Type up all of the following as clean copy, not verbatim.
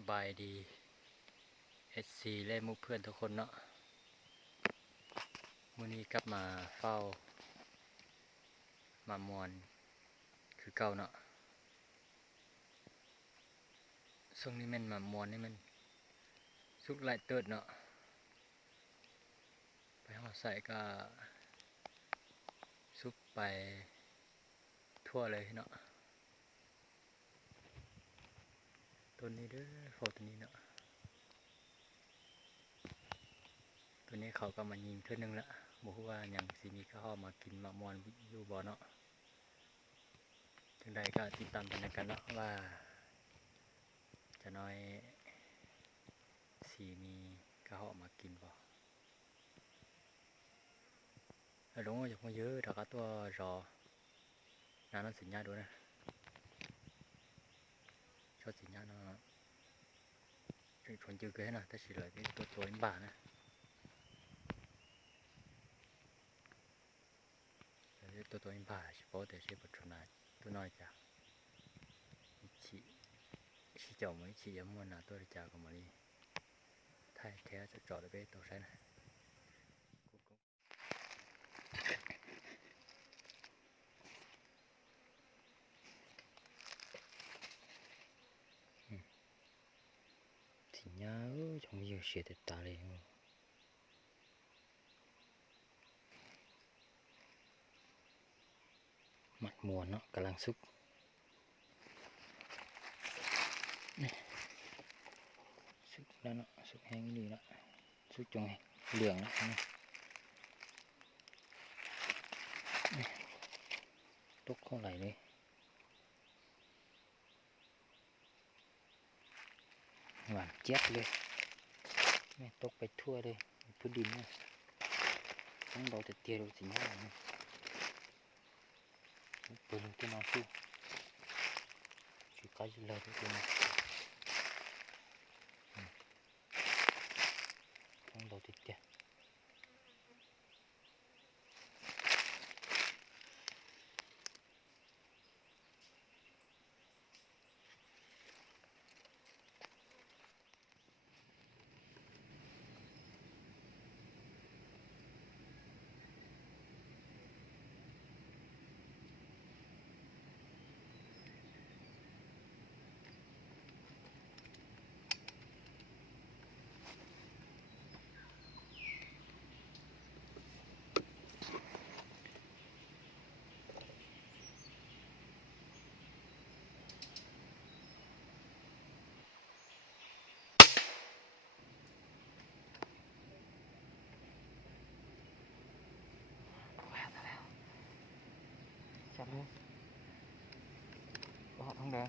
สบายดีSCและหมู่เพื่อนทุกคนเนาะมื้อนี้กลับมาเฝ้ามามวนคือเก่าเนาะช่วงนี้แม่นมามวนนี่มันสุกหลายเติดเนาะไปฮอดใส่ก็สุกไปทั่วเลยเนาะตัวนี้เด้อโฟตัวนี้เนาะตัวนี้เขาก็มายิงเทื่อนึงละบ่ฮู้ว่าหยังสิมีข้าวมากินมามวนอยู่บ่เนาะจังใดก็ติดตามกันเนาะว่าจะน้อยสีมีข้าวมากินบ่แล้วลงจากมาเยอะถ้าก็ตัวรอน้ำสัญญาดูนะชอบสัญญาเนาะชวนจืดเกินนะถ้าสิเลยตัวอินบ่านะตัวอินบ่าเฉพาะแต่ใช้ปัจจุบันตัวน้อยจ้ะชีเจ้าไม่ชียมวนนะตัวจ่าก็มาลีไทยแท้จะจอดไปตัวใช่นะสัญญาจงอยู่เสียแต่ตาเลยหมัดมวนเนาะกำลังสุกสุกแล้วเนาะสุกแห้งดีแล้วสุกจงเหลืองแล้วตกเข้าไหลเลยหวานเจี๊ยบเลยแม่ตกไปทั่วเลยพื้นดินเนี่ยต้องเราจะเตี้ยเราสิญญาเนี่ยเปิดลงตัวน้องสู้ช่วยกันอยู่เลยทุกคนต้องเราจะเตี้ยจับเลยทองแดง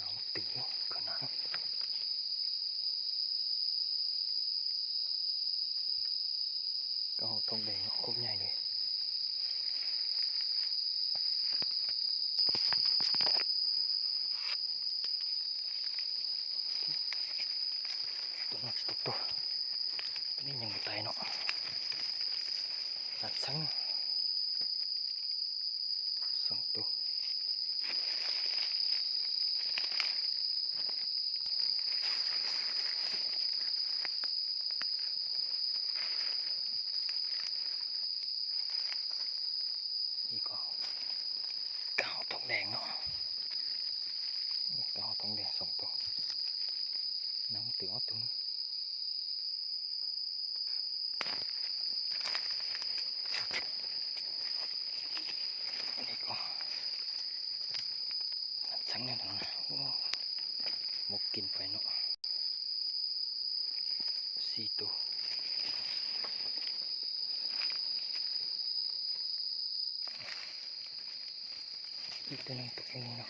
น้องติ๋วขนาดก็ทองแดงโคตรใหญ่เลยตัวนักตัวนี่ยังไม่ตายเนาะหนักสัง2 ตัวนี่ก็เก้าทองแดงเนาะเก้าทองแดง2 ตัวน้องติ๋วตัวนึงนี่ก็สังเนี่ยตรงนั้นมกกินไปเนาะ4 ตัวอีกตัวนึงตกอยู่นี่เนาะ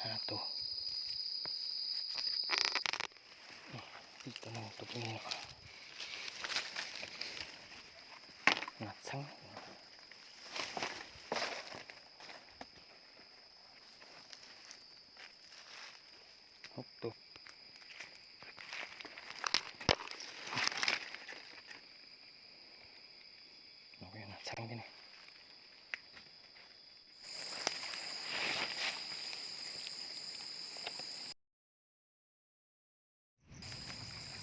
5 ตัวอีกตัวนึงตกอยู่นี่เนาะหนักสัง6 ตัวnó cái là xanh thế này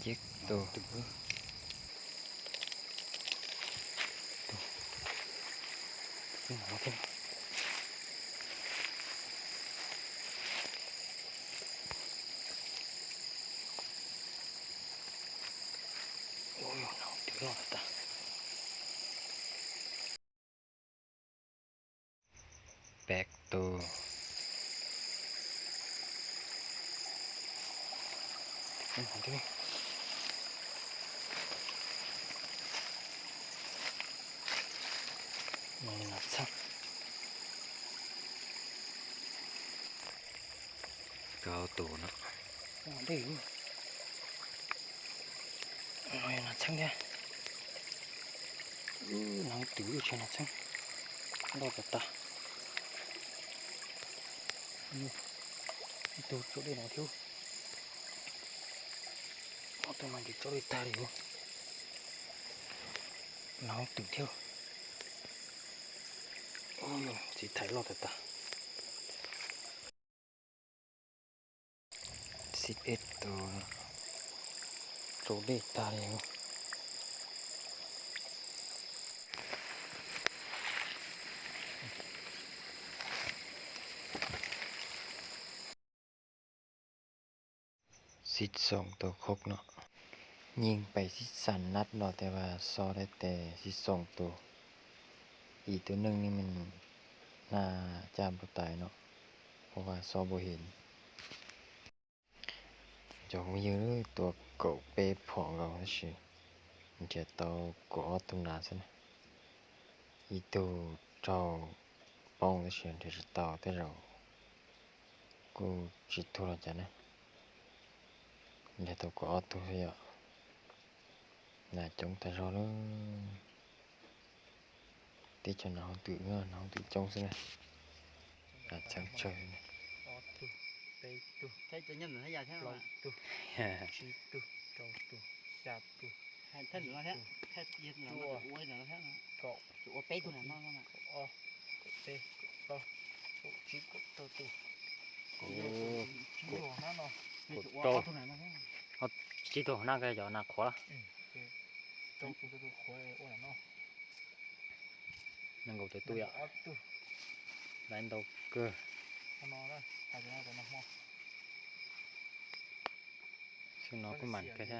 chiếc đồ từ cái nào thế này ôi nó từ đó ta bẹt từ cái nào thế này này là sao cao tù nó đây này là xăng nha nắng tứ ở trên là xăng đâu cả ta tù chỗ đây nào thiếu tôi mang cái chỗ đây ta đi không nó tứ thiếu ôi chỉ thấy lọt ta xịt ít từ chỗ đây ta đi không xịt sòngตัวครบเนาะยิงไป13 นัดเนาะแต่ว่าซอได้แต่12 ตัวอีกตัวหนึ่งนี่มันน่าจะบ่ตายเนาะเพราะว่าซอบ่เห็นจอกมีเยอะเลยตัวเก่าเป๊ะผองเราใช่มันจะตัวกอดตรงนั้นใช่ไหมอีตัวเจ้าป้องใช่ที่จะต่อแต่เรากูจิตทุระจันนะเดี๋ยวตัวกอดตัวเหี้ยน่าจงแต่เราเลยที่จะน้องตื่นน้องตื่นจงใช่ไหมน่าจังเฉยนะthấy cho nhân là thấy giờ thế nào chi tu trâu tu chạp tu hay thân nó thế thế yên là nó uống là nó thế cọ chỗ bé tu này nó cọ bé cọ chi cọ tu tu chi đồ nó chỗ tu này nó thế chỉ tổ na cái chỗ na khó là trâu tu tu khó uống là nó năng cầu tới tôi ạ đánh đầu cơ nó đó hay là nó mòซึ่งnó cái mảnh cái thế